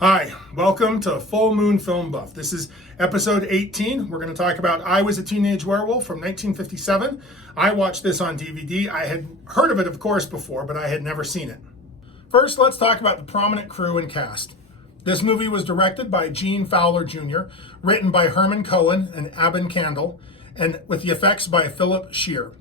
Hi, welcome to Full Moon Film Buff. This is episode 18. We're going to talk about I Was a Teenage Werewolf from 1957. I watched this on DVD. I had heard of it, of course, before, but I had never seen it. First, let's talk about the prominent crew and cast. This movie was directed by Gene Fowler Jr., written by Herman Cohen and Abin Candle, and with the effects by Philip Shear.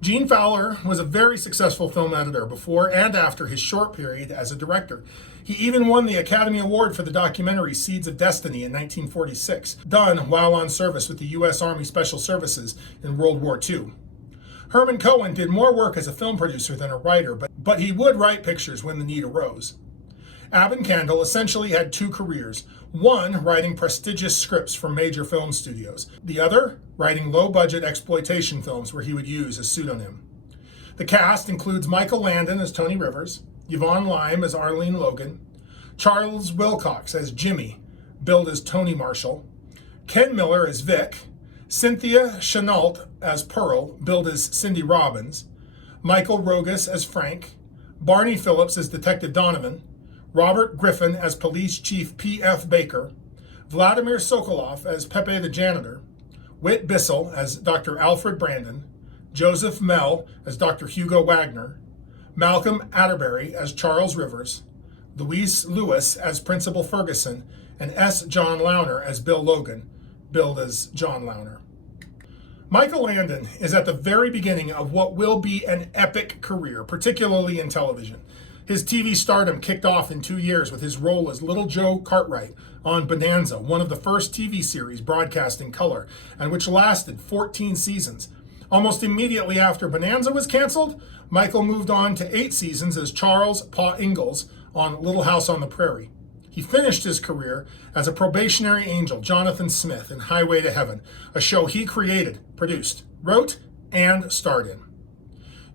Gene Fowler was a very successful film editor before and after his short period as a director. He even won the Academy Award for the documentary Seeds of Destiny in 1946, done while on service with the U.S. Army Special Services in World War II. Herman Cohen did more work as a film producer than a writer, but he would write pictures when the need arose. Abin Candle essentially had two careers, one writing prestigious scripts for major film studios, the other writing low-budget exploitation films where he would use a pseudonym. The cast includes Michael Landon as Tony Rivers, Yvonne Lime as Arlene Logan, Charles Wilcox as Jimmy, billed as Tony Marshall, Ken Miller as Vic, Cynthia Chenault as Pearl, billed as Cindy Robbins, Michael Rogas as Frank, Barney Phillips as Detective Donovan, Robert Griffin as Police Chief P.F. Baker, Vladimir Sokolov as Pepe the Janitor, Whit Bissell as Dr. Alfred Brandon, Joseph Mell as Dr. Hugo Wagner, Malcolm Atterbury as Charles Rivers, Luis Lewis as Principal Ferguson, and S. John Lowner as Bill Logan, billed as John Lowner. Michael Landon is at the very beginning of what will be an epic career, particularly in television. His TV stardom kicked off in 2 years with his role as Little Joe Cartwright on Bonanza, one of the first TV series broadcast in color, and which lasted 14 seasons. Almost immediately after Bonanza was canceled, Michael moved on to 8 seasons as Charles Pa Ingalls on Little House on the Prairie. He finished his career as a probationary angel, Jonathan Smith, in Highway to Heaven, a show he created, produced, wrote, and starred in.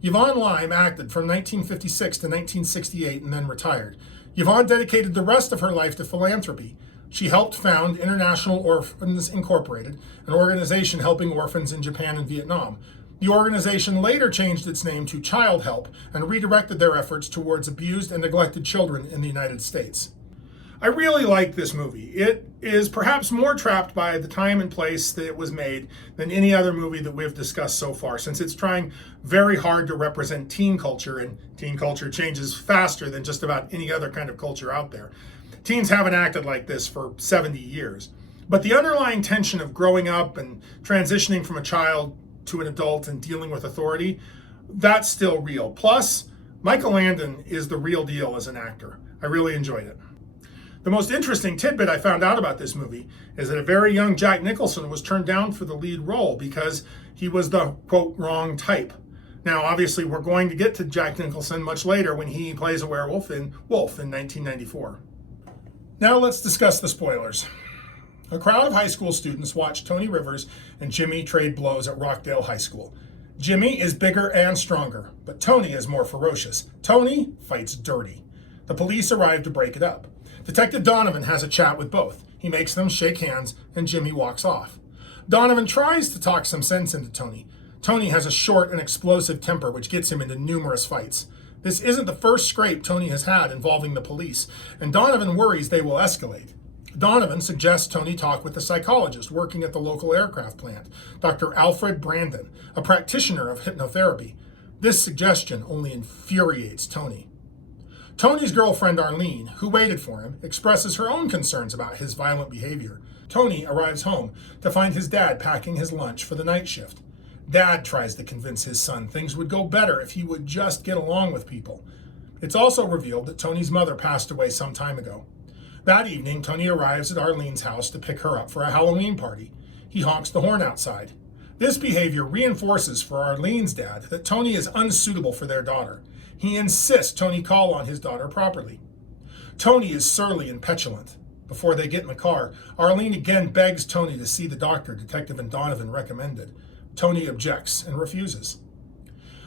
Yvonne Lime acted from 1956 to 1968 and then retired. Yvonne dedicated the rest of her life to philanthropy. She helped found International Orphans Incorporated, an organization helping orphans in Japan and Vietnam. The organization later changed its name to Child Help and redirected their efforts towards abused and neglected children in the United States. I really like this movie. It is perhaps more trapped by the time and place that it was made than any other movie that we've discussed so far, since it's trying very hard to represent teen culture, and teen culture changes faster than just about any other kind of culture out there. Teens haven't acted like this for 70 years. But the underlying tension of growing up and transitioning from a child to an adult and dealing with authority, that's still real. Plus, Michael Landon is the real deal as an actor. I really enjoyed it. The most interesting tidbit I found out about this movie is that a very young Jack Nicholson was turned down for the lead role because he was the, quote, wrong type. Now, obviously, we're going to get to Jack Nicholson much later when he plays a werewolf in Wolf in 1994. Now let's discuss the spoilers. A crowd of high school students watch Tony Rivers and Jimmy trade blows at Rockdale High School. Jimmy is bigger and stronger, but Tony is more ferocious. Tony fights dirty. The police arrive to break it up. Detective Donovan has a chat with both. He makes them shake hands, and Jimmy walks off. Donovan tries to talk some sense into Tony. Tony has a short and explosive temper, which gets him into numerous fights. This isn't the first scrape Tony has had involving the police, and Donovan worries they will escalate. Donovan suggests Tony talk with a psychologist working at the local aircraft plant, Dr. Alfred Brandon, a practitioner of hypnotherapy. This suggestion only infuriates Tony. Tony's girlfriend Arlene, who waited for him, expresses her own concerns about his violent behavior. Tony arrives home to find his dad packing his lunch for the night shift. Dad tries to convince his son things would go better if he would just get along with people. It's also revealed that Tony's mother passed away some time ago. That evening, Tony arrives at Arlene's house to pick her up for a Halloween party. He honks the horn outside. This behavior reinforces for Arlene's dad that Tony is unsuitable for their daughter. He insists Tony call on his daughter properly. Tony is surly and petulant. Before they get in the car, Arlene again begs Tony to see the doctor Detective Donovan recommended. Tony objects and refuses.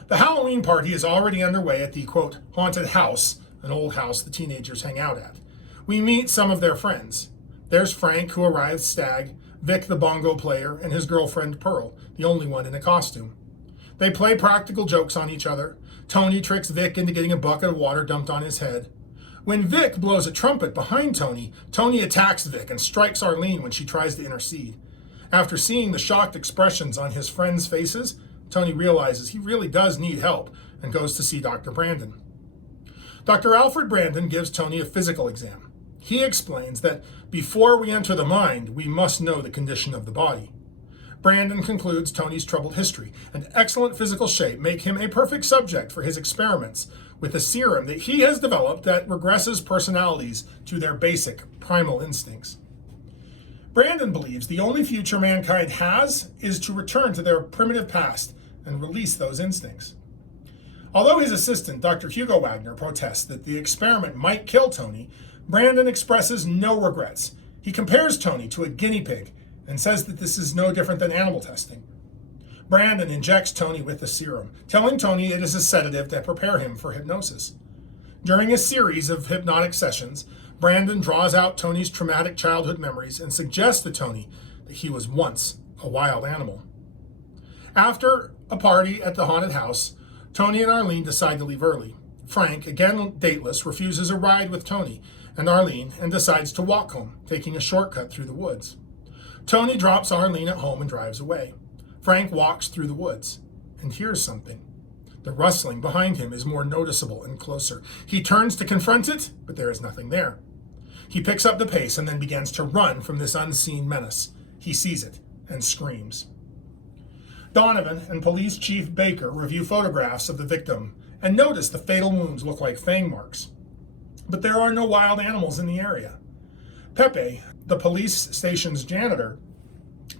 The Halloween party is already underway at the, quote, haunted house, an old house the teenagers hang out at. We meet some of their friends. There's Frank, who arrives stag, Vic the bongo player, and his girlfriend Pearl, the only one in a costume. They play practical jokes on each other. Tony tricks Vic into getting a bucket of water dumped on his head. When Vic blows a trumpet behind Tony, Tony attacks Vic and strikes Arlene when she tries to intercede. After seeing the shocked expressions on his friends' faces, Tony realizes he really does need help and goes to see Dr. Brandon. Dr. Alfred Brandon gives Tony a physical exam. He explains that before we enter the mind, we must know the condition of the body. Brandon concludes Tony's troubled history and excellent physical shape make him a perfect subject for his experiments with a serum that he has developed that regresses personalities to their basic primal instincts. Brandon believes the only future mankind has is to return to their primitive past and release those instincts. Although his assistant, Dr. Hugo Wagner, protests that the experiment might kill Tony, Brandon expresses no regrets. He compares Tony to a guinea pig and says that this is no different than animal testing. Brandon injects Tony with the serum, telling Tony it is a sedative to prepare him for hypnosis. During a series of hypnotic sessions, Brandon draws out Tony's traumatic childhood memories and suggests to Tony that he was once a wild animal. After a party at the haunted house, Tony and Arlene decide to leave early. Frank, again dateless, refuses a ride with Tony and Arlene and decides to walk home, taking a shortcut through the woods. Tony drops Arlene at home and drives away. Frank walks through the woods and hears something. The rustling behind him is more noticeable and closer. He turns to confront it, but there is nothing there. He picks up the pace and then begins to run from this unseen menace. He sees it and screams. Donovan and Police Chief Baker review photographs of the victim and notice the fatal wounds look like fang marks. But there are no wild animals in the area. Pepe, the police station's janitor,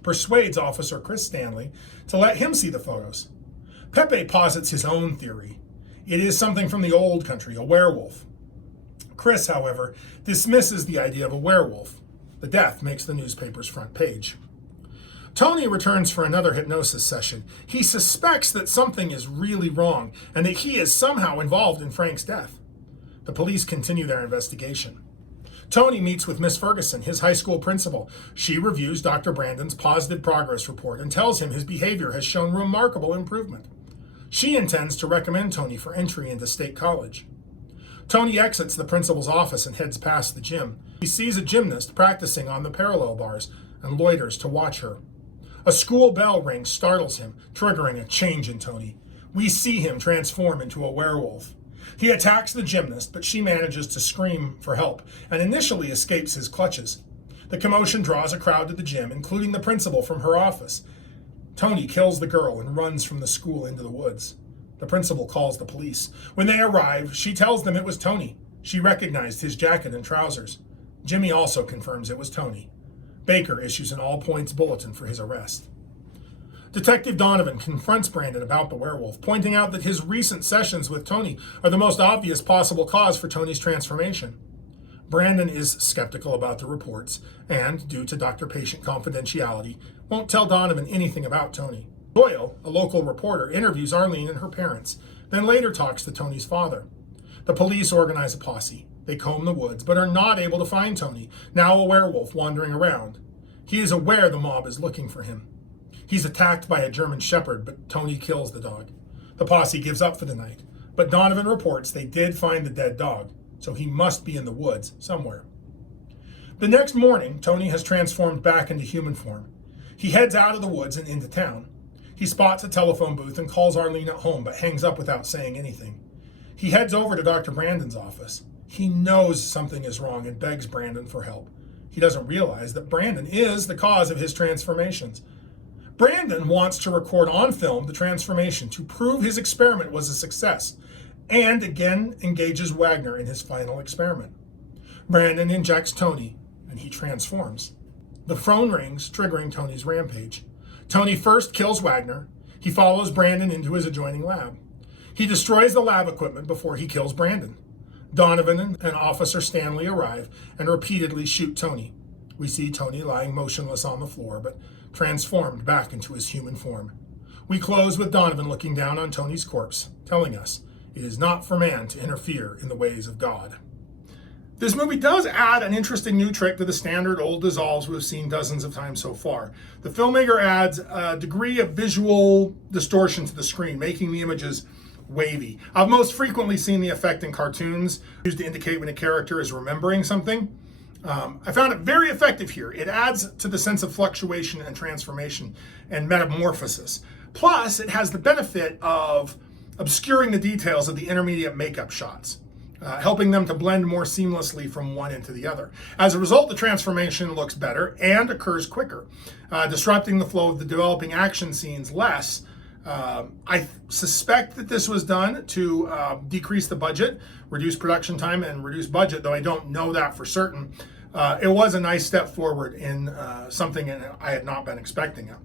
persuades Officer Chris Stanley to let him see the photos. Pepe posits his own theory. It is something from the old country, a werewolf. Chris, however, dismisses the idea of a werewolf. The death makes the newspaper's front page. Tony returns for another hypnosis session. He suspects that something is really wrong and that he is somehow involved in Frank's death. The police continue their investigation. Tony meets with Miss Ferguson, his high school principal. She reviews Dr. Brandon's positive progress report and tells him his behavior has shown remarkable improvement. She intends to recommend Tony for entry into state college. Tony exits the principal's office and heads past the gym. He sees a gymnast practicing on the parallel bars and loiters to watch her. A school bell rings, startles him, triggering a change in Tony. We see him transform into a werewolf. He attacks the gymnast, but she manages to scream for help and initially escapes his clutches. The commotion draws a crowd to the gym, including the principal from her office. Tony kills the girl and runs from the school into the woods. The principal calls the police. When they arrive, she tells them it was Tony. She recognized his jacket and trousers. Jimmy also confirms it was Tony. Baker issues an all-points bulletin for his arrest. Detective Donovan confronts Brandon about the werewolf, pointing out that his recent sessions with Tony are the most obvious possible cause for Tony's transformation. Brandon is skeptical about the reports and, due to doctor-patient confidentiality, won't tell Donovan anything about Tony. Doyle, a local reporter, interviews Arlene and her parents, then later talks to Tony's father. The police organize a posse. They comb the woods, but are not able to find Tony, now a werewolf wandering around. He is aware the mob is looking for him. He's attacked by a German shepherd, but Tony kills the dog. The posse gives up for the night, but Donovan reports they did find the dead dog, so he must be in the woods somewhere. The next morning, Tony has transformed back into human form. He heads out of the woods and into town. He spots a telephone booth and calls Arlene at home, but hangs up without saying anything. He heads over to Dr. Brandon's office. He knows something is wrong and begs Brandon for help. He doesn't realize that Brandon is the cause of his transformations. Brandon wants to record on film the transformation to prove his experiment was a success, and again engages Wagner in his final experiment. Brandon injects Tony, and he transforms. The phone rings, triggering Tony's rampage. Tony first kills Wagner. He follows Brandon into his adjoining lab. He destroys the lab equipment before he kills Brandon. Donovan and Officer Stanley arrive and repeatedly shoot Tony. We see Tony lying motionless on the floor, but transformed back into his human form. We close with Donovan looking down on Tony's corpse, telling us it is not for man to interfere in the ways of God. This movie does add an interesting new trick to the standard old dissolves we've seen dozens of times so far. The filmmaker adds a degree of visual distortion to the screen, making the images wavy. I've most frequently seen the effect in cartoons used to indicate when a character is remembering something. I found it very effective here. It adds to the sense of fluctuation and transformation and metamorphosis. Plus, it has the benefit of obscuring the details of the intermediate makeup shots, helping them to blend more seamlessly from one into the other. As a result, the transformation looks better and occurs quicker, disrupting the flow of the developing action scenes less. I suspect that this was done to decrease the budget, reduce production time, and reduce budget, though I don't know that for certain. It was a nice step forward in something I had not been expecting it.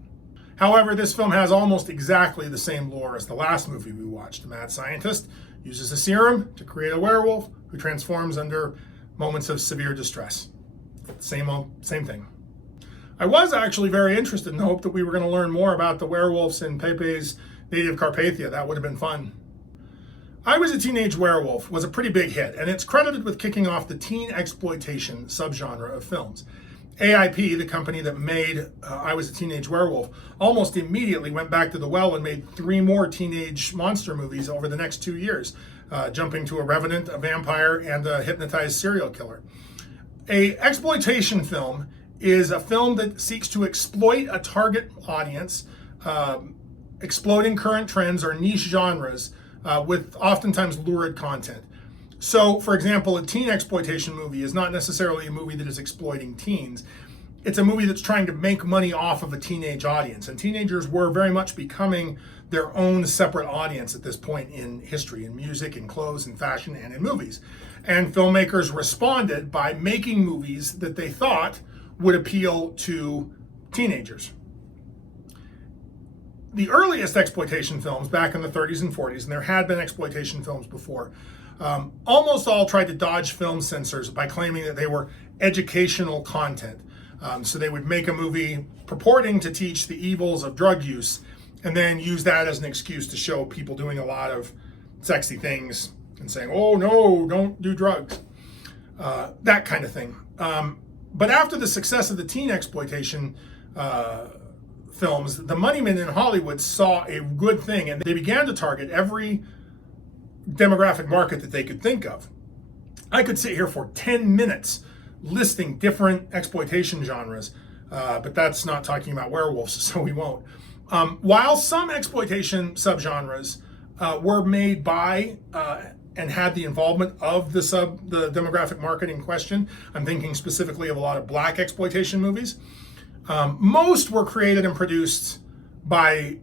However, this film has almost exactly the same lore as the last movie we watched. A mad scientist uses a serum to create a werewolf who transforms under moments of severe distress. Same thing. I was actually very interested in the hope that we were going to learn more about the werewolves in Pepe's native Carpathia. That would have been fun. I Was a Teenage Werewolf was a pretty big hit, and it's credited with kicking off the teen exploitation subgenre of films. AIP, the company that made I Was a Teenage Werewolf, almost immediately went back to the well and made 3 more teenage monster movies over the next 2 years, jumping to a revenant, a vampire, and a hypnotized serial killer. A exploitation film is a film that seeks to exploit a target audience, exploiting current trends or niche genres with oftentimes lurid content. So, for example, a teen exploitation movie is not necessarily a movie that is exploiting teens. It's a movie that's trying to make money off of a teenage audience. And teenagers were very much becoming their own separate audience at this point in history, in music, in clothes, in fashion, and in movies. And filmmakers responded by making movies that they thought would appeal to teenagers. The earliest exploitation films back in the 30s and 40s, and there had been exploitation films before, almost all tried to dodge film censors by claiming that they were educational content. So they would make a movie purporting to teach the evils of drug use and then use that as an excuse to show people doing a lot of sexy things and saying, oh no, don't do drugs, that kind of thing. But after the success of the teen exploitation films, the moneymen in Hollywood saw a good thing, and they began to target every demographic market that they could think of. I could sit here for 10 minutes listing different exploitation genres, but that's not talking about werewolves, so we won't. While some exploitation subgenres were made by and had the involvement of the demographic market in question, I'm thinking specifically of a lot of black exploitation movies. Most were created and produced by,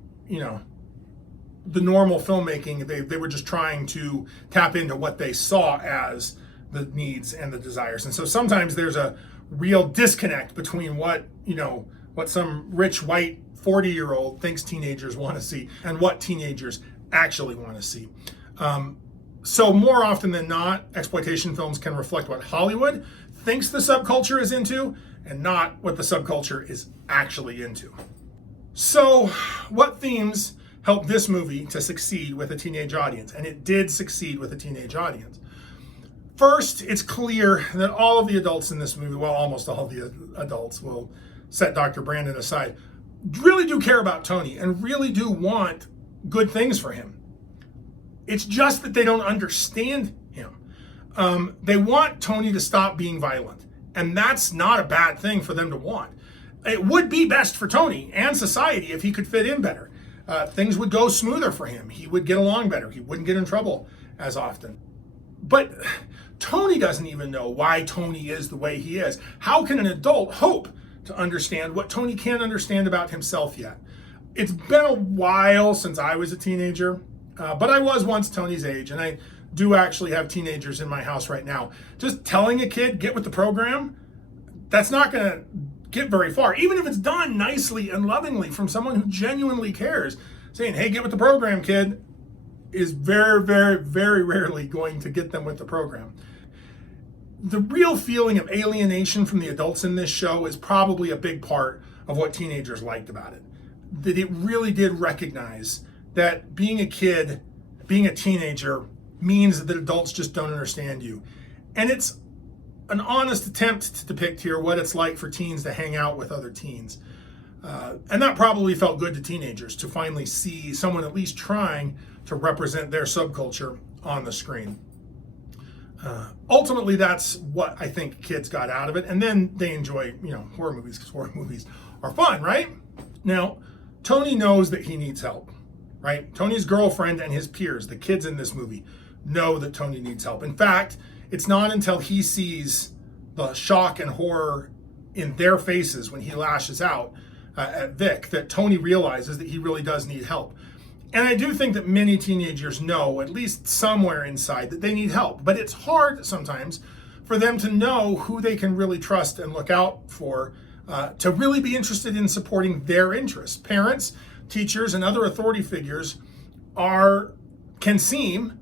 the normal filmmaking. They were just trying to tap into what they saw as the needs and the desires. And so sometimes there's a real disconnect between what some rich white 40-year-old thinks teenagers want to see and what teenagers actually want to see. So more often than not, exploitation films can reflect what Hollywood thinks the subculture is into and not what the subculture is actually into. So what themes helped this movie to succeed with a teenage audience? And it did succeed with a teenage audience. First, it's clear that all of the adults in this movie, well, almost all of the adults, will set Dr. Brandon aside, really do care about Tony and really do want good things for him. It's just that they don't understand him. They want Tony to stop being violent, and that's not a bad thing for them to want. It would be best for Tony and society if he could fit in better. Things would go smoother for him. He would get along better. He wouldn't get in trouble as often. But Tony doesn't even know why Tony is the way he is. How can an adult hope to understand what Tony can't understand about himself yet? It's been a while since I was a teenager, but I was once Tony's age, and I do actually have teenagers in my house right now. Just telling a kid, get with the program, that's not going to get very far. Even if it's done nicely and lovingly from someone who genuinely cares, saying, hey, get with the program, kid, is very, very, very rarely going to get them with the program. The real feeling of alienation from the adults in this show is probably a big part of what teenagers liked about it. That it really did recognize that being a kid, being a teenager, means that adults just don't understand you. And it's an honest attempt to depict here what it's like for teens to hang out with other teens. And that probably felt good to teenagers, to finally see someone at least trying to represent their subculture on the screen. Ultimately, that's what I think kids got out of it. And then they enjoy, horror movies, because horror movies are fun, right? Now, Tony knows that he needs help, right? Tony's girlfriend and his peers, the kids in this movie, know that Tony needs help. In fact, it's not until he sees the shock and horror in their faces when he lashes out at Vic that Tony realizes that he really does need help. And I do think that many teenagers know, at least somewhere inside, that they need help. But it's hard sometimes for them to know who they can really trust and look out for, to really be interested in supporting their interests. Parents, teachers, and other authority figures can seem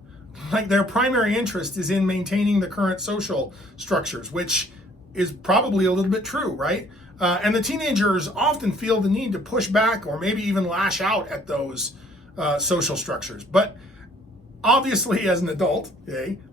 like their primary interest is in maintaining the current social structures, which is probably a little bit true, right? And the teenagers often feel the need to push back or maybe even lash out at those social structures. But obviously, as an adult,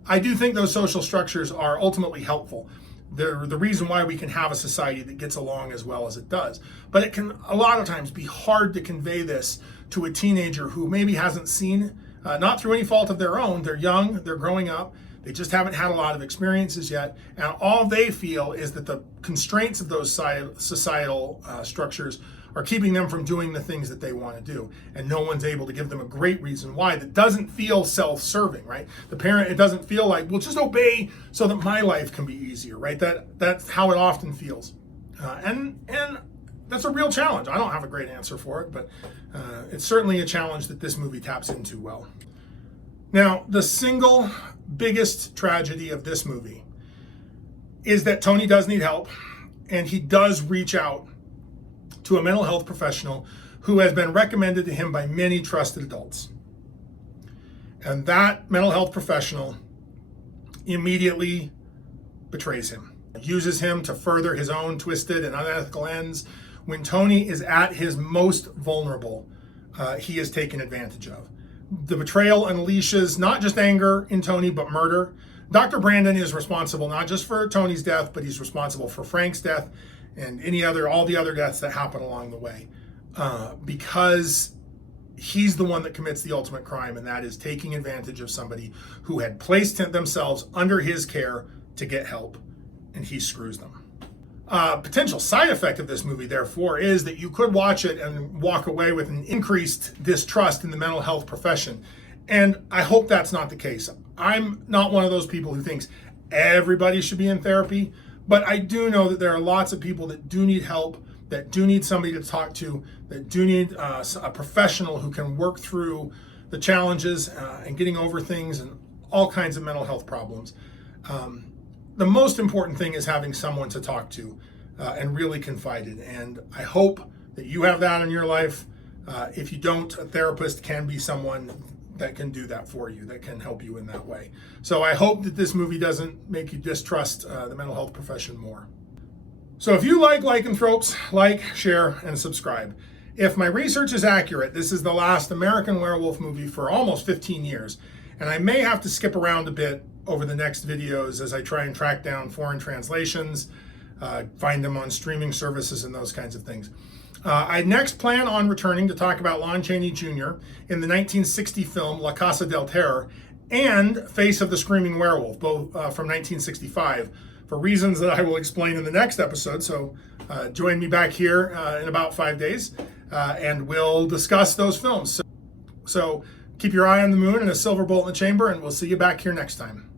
I do think those social structures are ultimately helpful. They're the reason why we can have a society that gets along as well as it does. But it can a lot of times be hard to convey this to a teenager who maybe hasn't seen, not through any fault of their own. They're young, they're growing up, they just haven't had a lot of experiences yet, and all they feel is that the constraints of those societal structures are keeping them from doing the things that they want to do. And no one's able to give them a great reason why that doesn't feel self-serving, right? The parent, it doesn't feel like, well, just obey so that my life can be easier, right? That's how it often feels. And that's a real challenge. I don't have a great answer for it, but it's certainly a challenge that this movie taps into well. Now, the single biggest tragedy of this movie is that Tony does need help, and he does reach out to a mental health professional who has been recommended to him by many trusted adults. And that mental health professional immediately betrays him, uses him to further his own twisted and unethical ends. When Tony is at his most vulnerable, he is taken advantage of. The betrayal unleashes not just anger in Tony, but murder. Dr. Brandon is responsible not just for Tony's death, but he's responsible for Frank's death and all the other deaths that happen along the way, because he's the one that commits the ultimate crime, and that is taking advantage of somebody who had placed themselves under his care to get help, and he screws them. Potential side effect of this movie, therefore, is that you could watch it and walk away with an increased distrust in the mental health profession. And I hope that's not the case. I'm not one of those people who thinks everybody should be in therapy, but I do know that there are lots of people that do need help, that do need somebody to talk to, that do need a professional who can work through the challenges and getting over things and all kinds of mental health problems. The most important thing is having someone to talk to and really confide in. And I hope that you have that in your life. If you don't, a therapist can be someone that can do that for you, that can help you in that way. So I hope that this movie doesn't make you distrust the mental health profession more. So if you like lycanthropes, like, share, and subscribe. If my research is accurate, this is the last American werewolf movie for almost 15 years. And I may have to skip around a bit over the next videos as I try and track down foreign translations, find them on streaming services and those kinds of things. I next plan on returning to talk about Lon Chaney Jr. in the 1960 film La Casa del Terror and Face of the Screaming Werewolf, both from 1965, for reasons that I will explain in the next episode. So join me back here in about 5 days and we'll discuss those films. So keep your eye on the moon and a silver bullet in the chamber, and we'll see you back here next time.